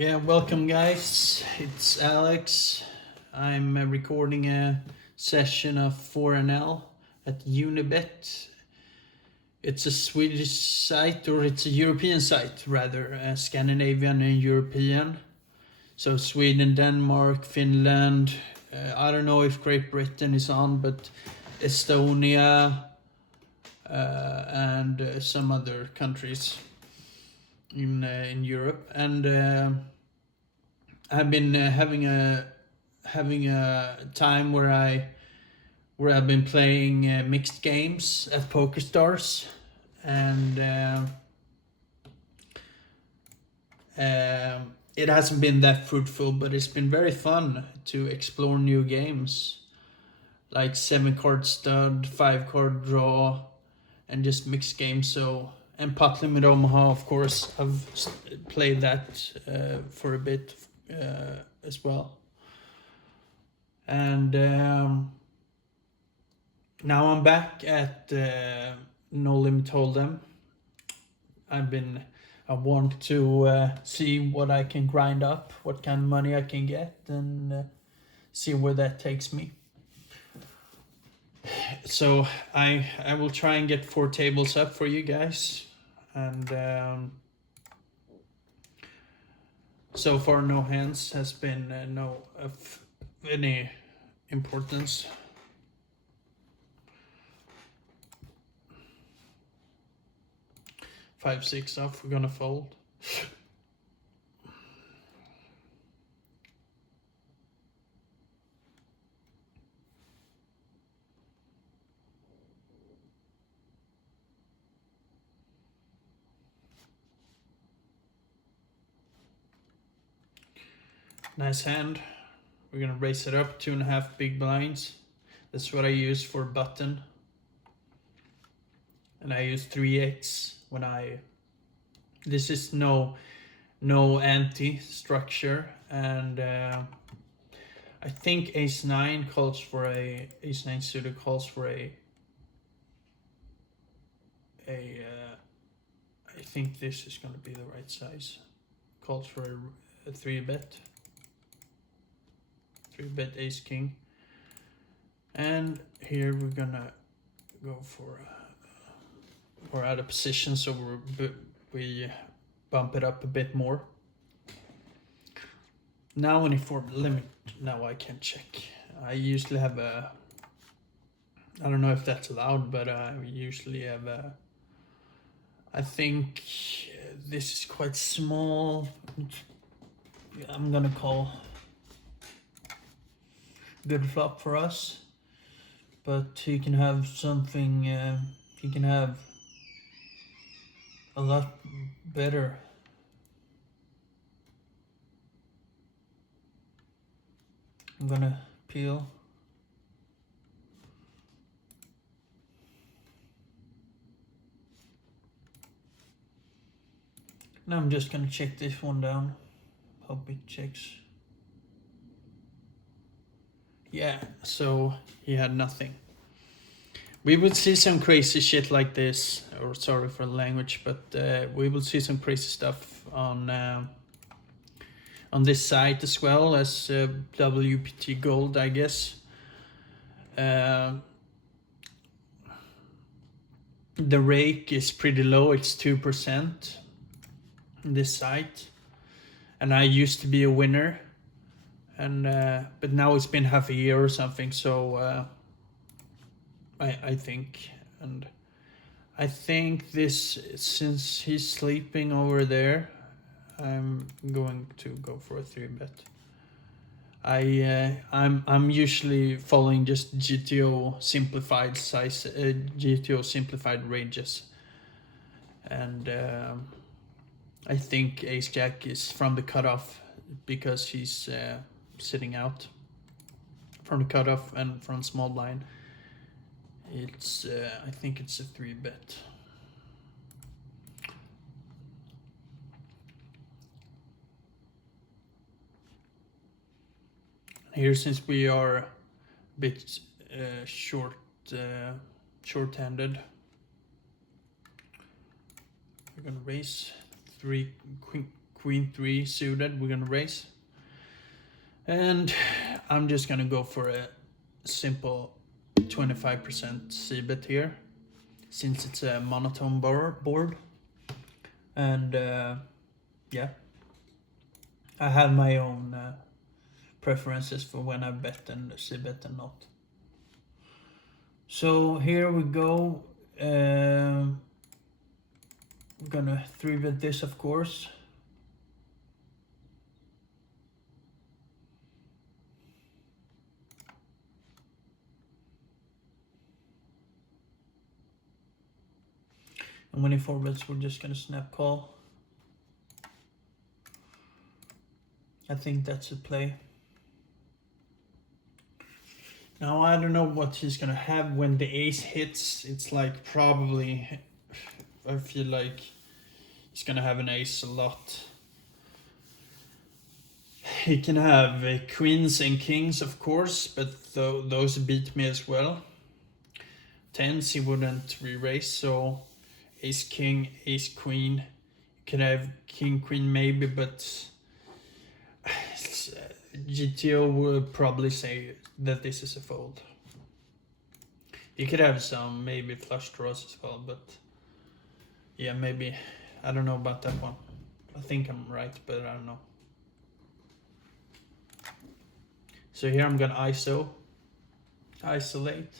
Yeah, welcome guys. It's Alex. I'm recording a session of 4NL at Unibet. It's a Swedish site, or it's a European site rather, Scandinavian and European. So Sweden, Denmark, Finland. I don't know if Great Britain is on, but Estonia and some other countries in Europe. And I've been having a time where I've been playing mixed games at PokerStars, and it hasn't been that fruitful, but it's been very fun to explore new games like 7 card stud, 5 card draw, and just mixed games. So, and Pat Limit Omaha, of course, I've played that for a bit as well. And now I'm back at No Limit Hold'em. I want to see what I can grind up, what kind of money I can get, and see where that takes me. So I will try and get 4 tables up for you guys, and so far no hands has been no of any importance. 5-6 off, we're gonna fold. Nice hand. We're gonna raise it up 2.5 big blinds. That's what I use for button. And I use 3x when this is no anti-structure, and I think ace 9 suited calls for a I think this is going to be the right size. Calls for a 3-bet ace king, and here we're gonna go for we're out of position, so we bump it up a bit more. Now when limit, now I can check. I usually have I don't know if that's allowed, but I usually have I think this is quite small. I'm gonna call good flop for us, but he can have something, he can have a lot better. I'm gonna peel. Now I'm just gonna check this one down. Hope it checks. Yeah, so he had nothing. We would see some crazy shit like this, or sorry for the language, but we will see some crazy stuff on this site as well as WPT Gold, I guess. The rake is pretty low, it's 2% in this site, and I used to be a winner, and but now it's been half a year or something, so I think, and I think this, since he's sleeping over there, I'm going to go for a 3-bet. I'm usually following just GTO simplified size, GTO simplified ranges, and I think Ace Jack is from the cutoff because he's sitting out from the cutoff and from small blind. It's I think it's a 3-bet. Here, since we are a bit short-handed, we're gonna raise queen 3 suited, we're gonna raise. And I'm just gonna go for a simple 25% c-bet here, since it's a monotone board. And yeah, I have my own preferences for when I bet and c-bet and not. So here we go. We're gonna 3-bet this, of course. And when he 4-bets, we're just gonna snap call. I think that's a play. Now I don't know what he's gonna have when the ace hits. It's like probably, I feel like he's gonna have an ace a lot. He can have queens and kings, of course, but those beat me as well. Tens he wouldn't re-raise, so ace king, ace queen. You can have king queen maybe, but GTO would probably say that this is a fold. You could have some maybe flush draws as well, but yeah, maybe. I don't know about that one. I think I'm right, but I don't know. So here I'm gonna isolate.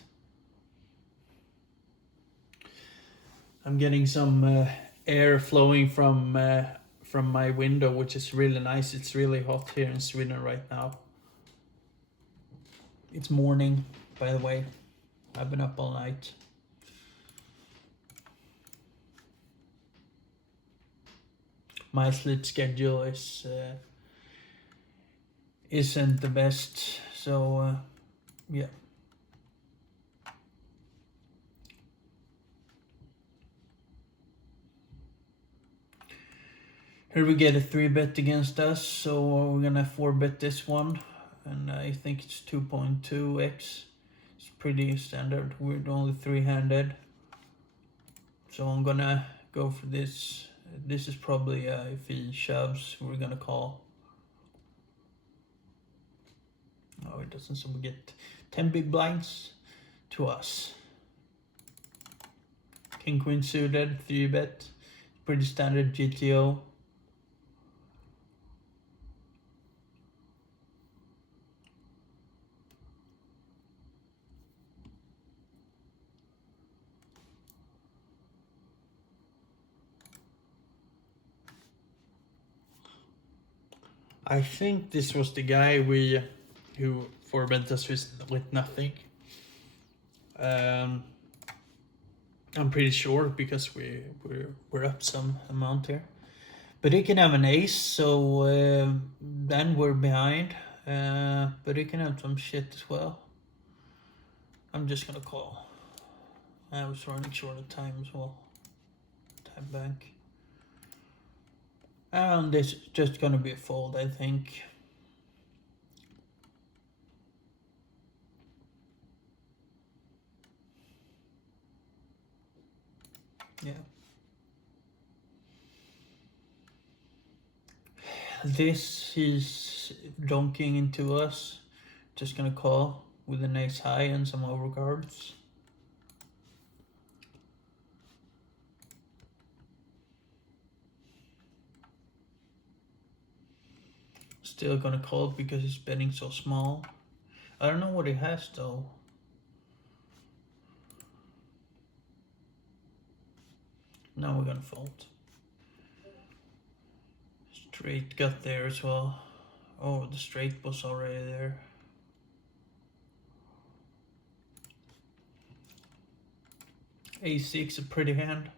I'm getting some air flowing from my window, which is really nice. It's really hot here in Sweden right now. It's morning, by the way. I've been up all night. My sleep schedule isn't the best, so yeah. Here we get a 3-bet against us, so we're gonna 4-bet this one, and I think it's 2.2x. It's pretty standard. We're only 3-handed, so I'm gonna go for this. This is probably if he shoves, we're gonna call. No, it doesn't, so we get 10 big blinds to us. King queen suited, 3-bet, pretty standard GTO. I think this was the guy who 4-bet us with nothing. I'm pretty sure because we're up some amount here. But he can have an ace, so then we're behind. But he can have some shit as well. I'm just gonna call. I was running short of time as well. Time bank. And this is just gonna be a fold, I think. Yeah. This is donking into us. Just gonna call with an ace high and some overcards. Still gonna call because he's betting so small. I don't know what he has though. Now we're gonna fold. Straight got there as well. Oh, the straight was already there. A6, a pretty hand.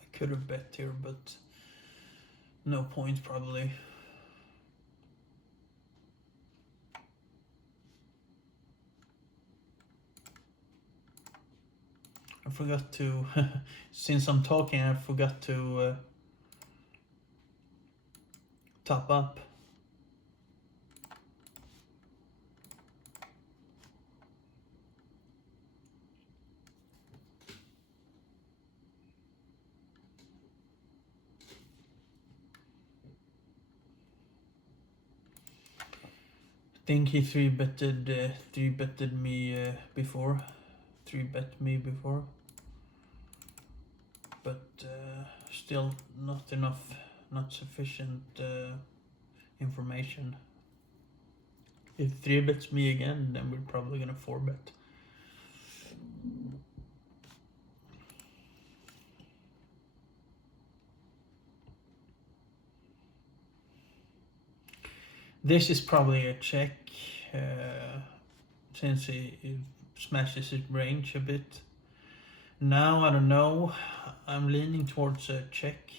I could have bet here, but no point probably. I forgot to, since I'm talking, I forgot to top up. think he three betted me before. 3-bet me before. But still not enough, not sufficient information. If 3-bets me again, then we're probably gonna 4-bet. This is probably a check, since he smashes his range a bit. Now, I don't know, I'm leaning towards a check,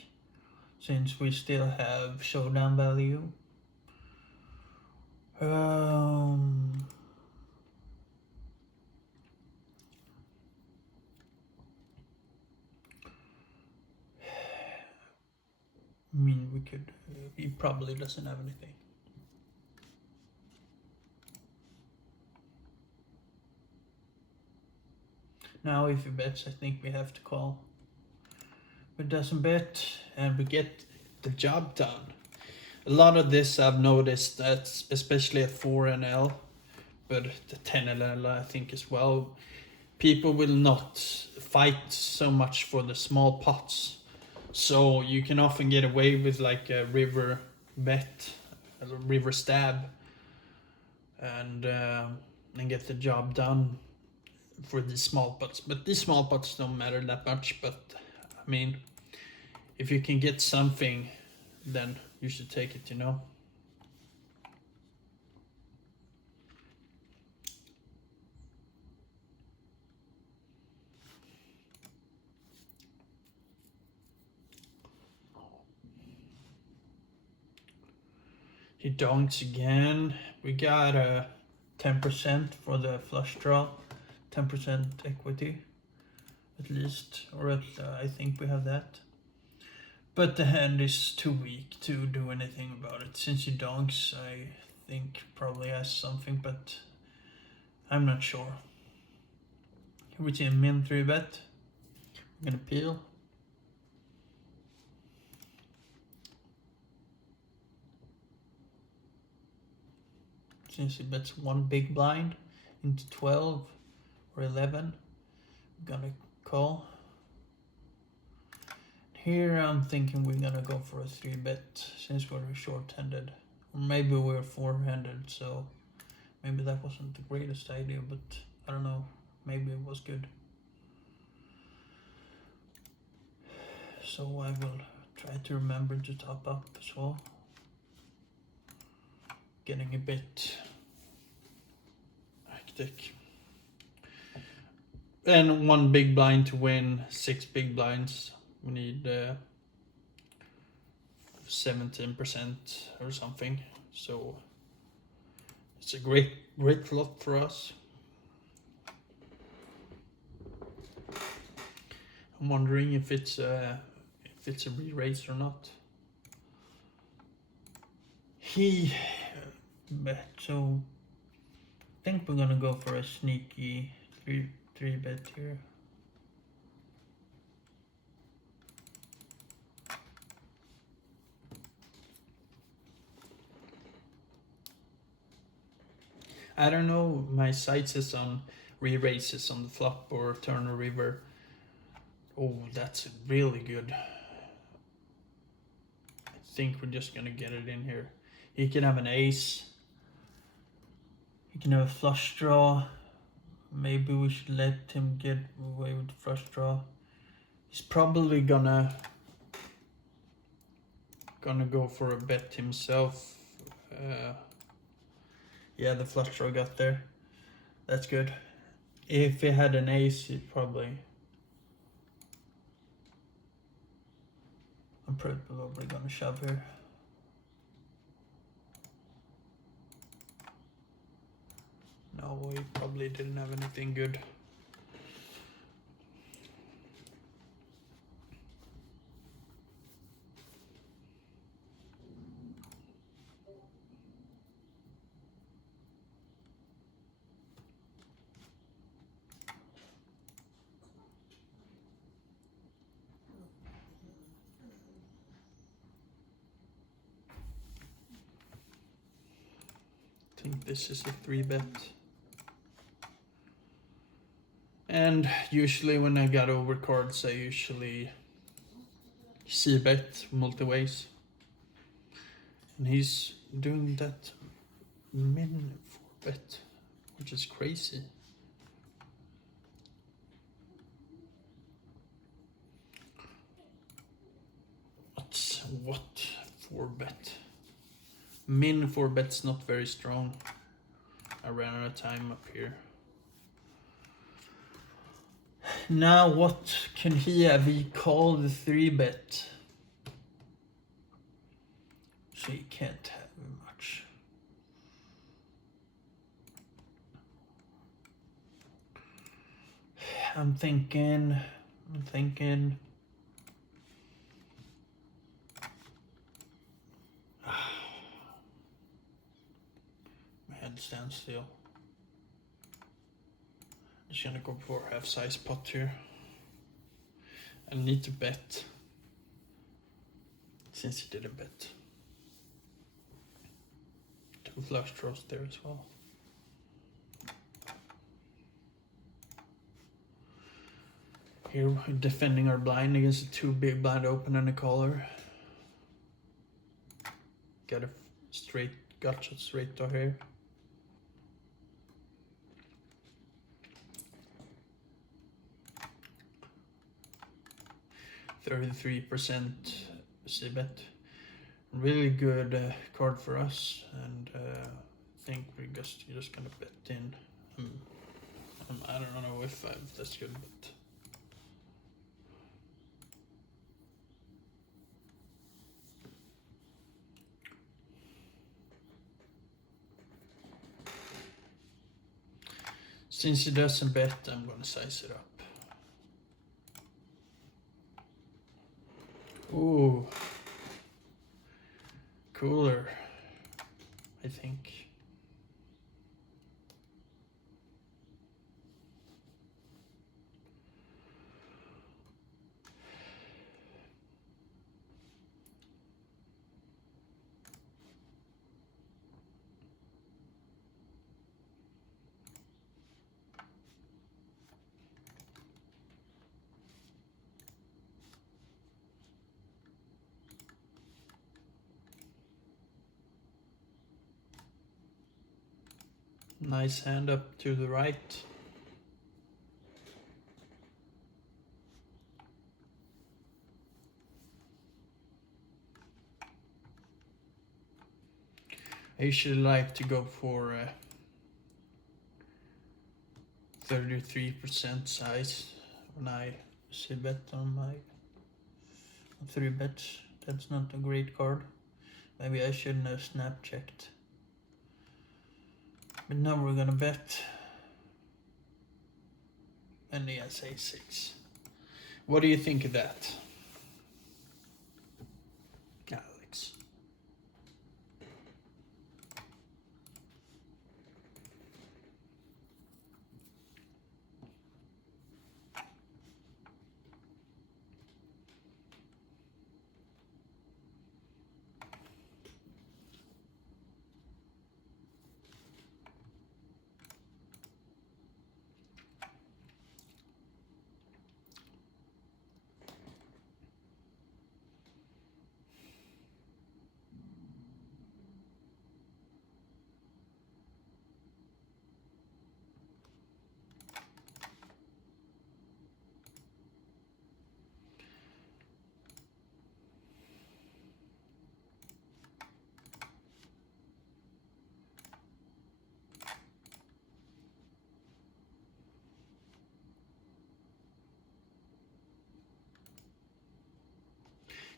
since we still have showdown value. I mean, we could, he probably doesn't have anything. Now if he bets, I think we have to call. If it doesn't bet, and we get the job done. A lot of this I've noticed, that especially at 4NL, but the 10NL I think as well, people will not fight so much for the small pots. So you can often get away with like a river bet, a river stab, and get the job done for these small pots. But these small pots don't matter that much. But I mean, if you can get something, then you should take it, you know. He donks again. We got a 10% for the flush draw, 10% equity, at least, or I think we have that. But the hand is too weak to do anything about it. Since he donks, I think probably has something, but I'm not sure. Here we see a min 3-bet. I'm gonna peel. Since he bets one big blind into 12 or 11, I'm gonna call. Here I'm thinking we're gonna go for a 3-bet since we're short-handed. Or maybe we're 4-handed, so maybe that wasn't the greatest idea, but I don't know, maybe it was good. So I will try to remember to top up as well. Getting a bit hectic. And one big blind to win 6 big blinds. We need 17% or something. So it's a great flop for us. I'm wondering if it's a re-raise or not. He bet, so I think we're gonna go for a sneaky 3-bet here. I don't know, my sights is on re-raises on the flop or turn or river. Oh, that's really good. I think we're just gonna get it in here. He can have an ace. He can have a flush draw. Maybe we should let him get away with the flush draw. He's probably gonna go for a bet himself. Yeah, the flush draw got there. That's good. If he had an ace, he'd probably... I'm probably gonna shove here. No, he probably didn't have anything good. think this is a 3-bet. And usually when I got overcards, I usually c-bet multi-ways. And he's doing that min 4-bet, which is crazy. What 4-bet? Min 4-bet's not very strong. I ran out of time up here. Now what can he have? He called the 3-bet. So he can't have much. I'm thinking. My head stands still. Just gonna go for half size pot here. I need to bet. Since he didn't bet. 2 flush draws there as well. Here we're defending our blind against a 2 big blind open and a caller. Got a straight gotcha straight to here. 33% c-bet. Really good card for us, and I think we're just gonna bet in. I don't know if that's good, but since he doesn't bet, I'm gonna size it up. Ooh, cooler, I think. Nice hand up to the right. I usually like to go for 33% size when I c-bet on my 3-bet. That's not a great card. Maybe I shouldn't have snap checked. But now we're gonna bet. And he has a6. What do you think of that, Alex?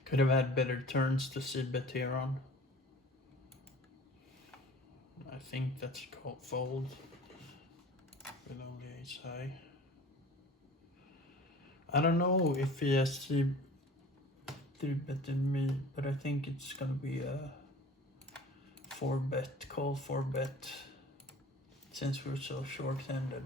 Could have had better turns to c-bet here on. I think that's called fold with only ace high. I don't know if he has 3-betted me, but I think it's gonna be a 4-bet, call 4-bet, since we're so short-handed.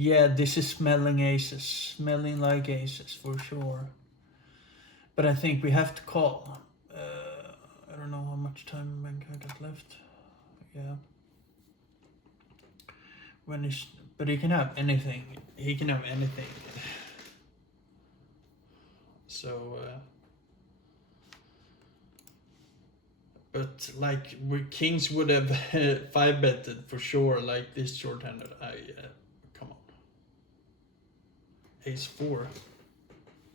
Yeah, this is smelling aces, smelling like aces for sure. But I think we have to call. I don't know how much time I got left. Yeah. But he can have anything. He can have anything. So, but like kings would have 5-betted for sure. Like this short-handed, come on. Ace 4.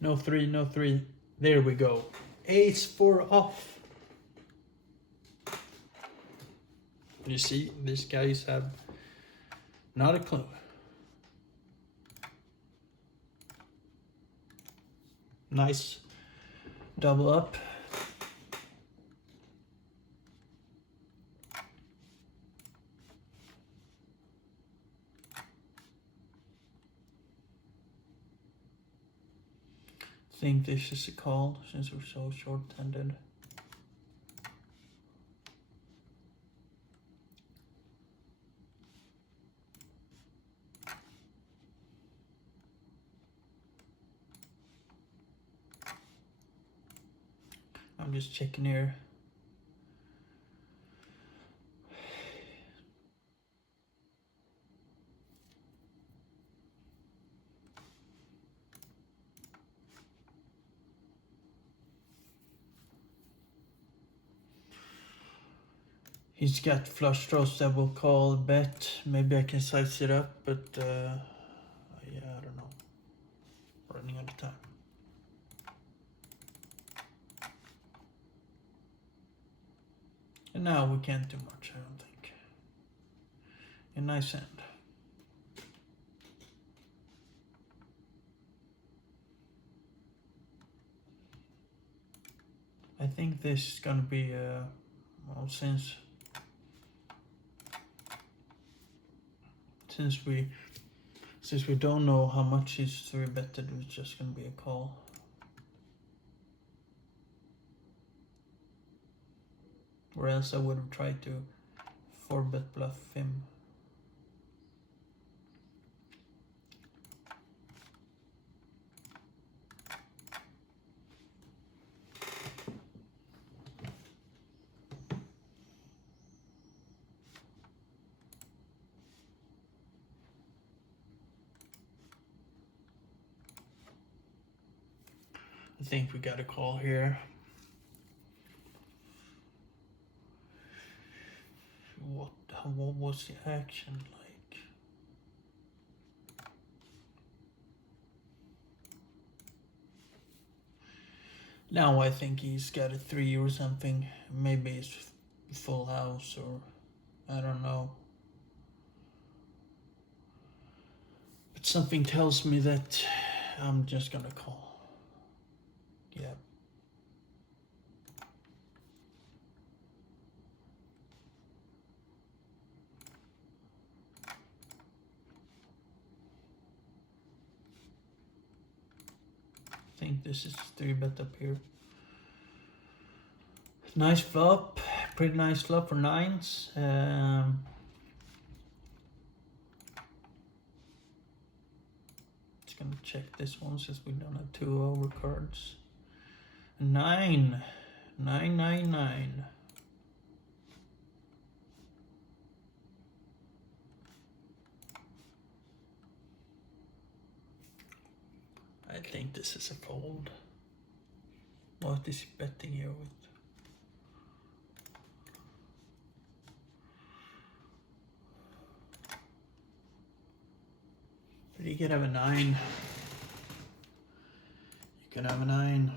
No 3, no 3. There we go. Ace 4 off. You see, these guys have not a clue. Nice double up. I think this is a call since we're so short-handed. I'm just checking here. He's got flush draws that will call bet. Maybe I can size it up, but yeah, I don't know. Running out of time. And now we can't do much, I don't think. A nice hand. I think this is gonna be well, since we don't know how much he's 3-betted, it's just gonna be a call. Or else I would have tried to 4-bet bluff him. I think we got a call here. What was the action like? Now I think he's got a 3 or something. Maybe it's full house or I don't know. But something tells me that I'm just gonna call. Yeah. I think this is 3-bet up here. Nice flop, pretty nice flop for 9s. Just gonna check this one since we don't have 2 overcards. 9, 9, 9, 9. I think this is a fold. What is he betting here with? But you can have a 9. You can have a 9.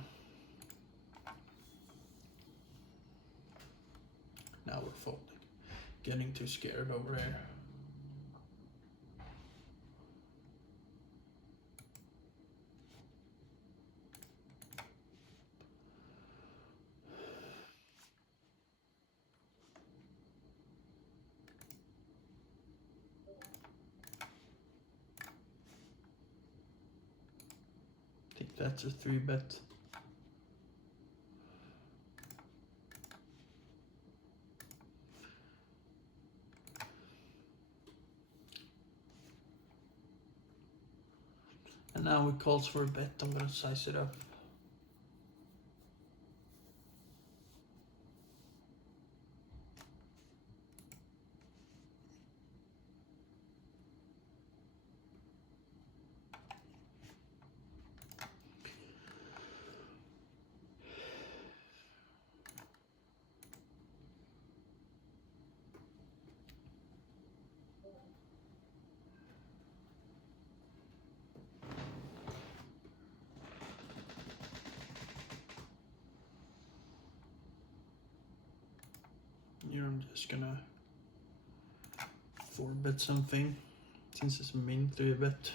Now we're folding. Getting too scared over here. I think that's a 3-bet. And now he calls for a bet. I'm gonna size it up. Here I'm just gonna 4-bet something since it's a min 3-bet.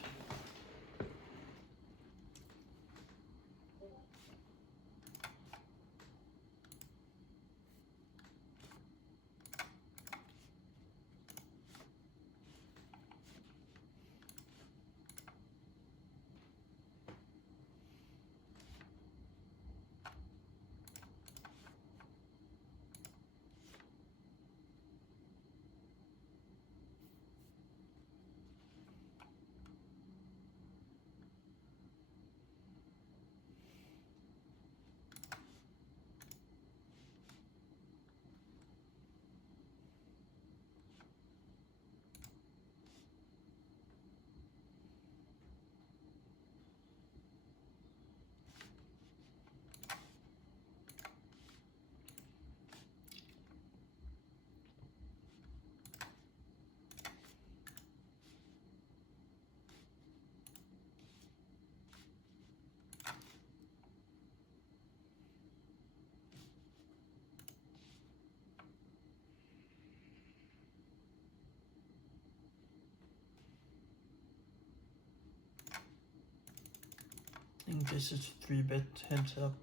I think this is 3-bet heads up.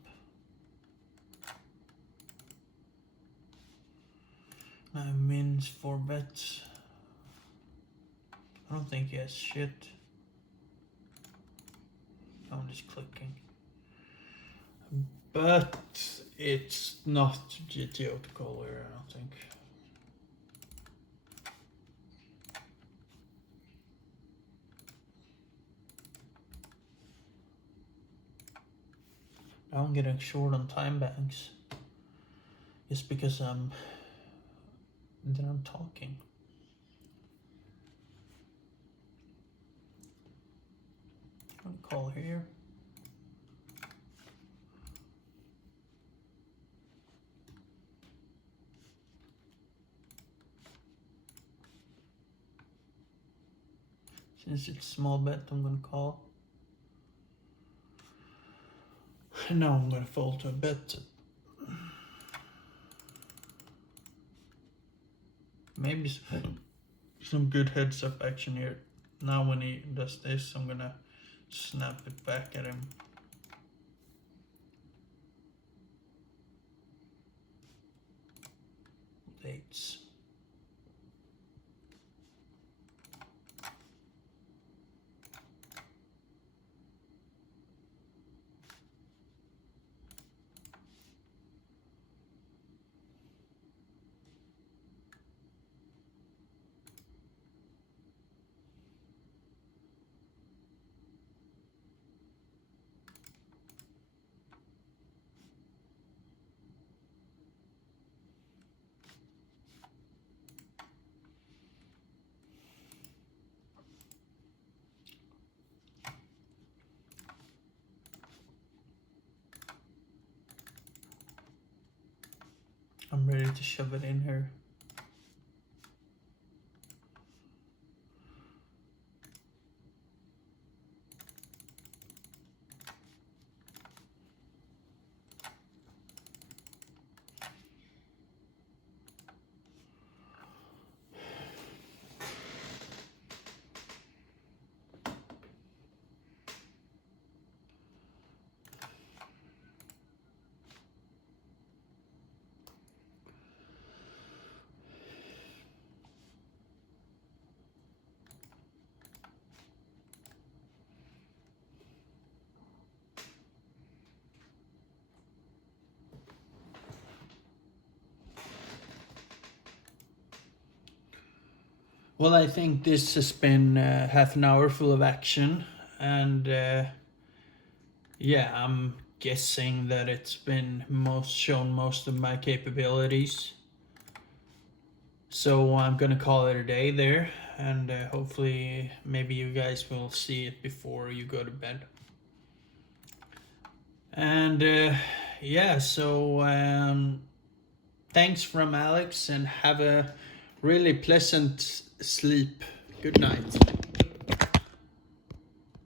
Now mins 4 bets. I don't think he has shit. I'm just clicking. But it's not GTO to call here, I don't think. Now I'm getting short on time banks. Just because I'm talking. I'm gonna call here. Since it's small bet, I'm gonna call. And now I'm gonna fold to a bet. Maybe some good heads up action here. Now when he does this, I'm gonna snap it back at him. Eights. I'm ready to shove it in here. Well, I think this has been half an hour full of action, and yeah, I'm guessing that it's been shown most of my capabilities. So I'm gonna call it a day there, and hopefully maybe you guys will see it before you go to bed. And yeah, so thanks from Alex, and have a really pleasant sleep. Good night.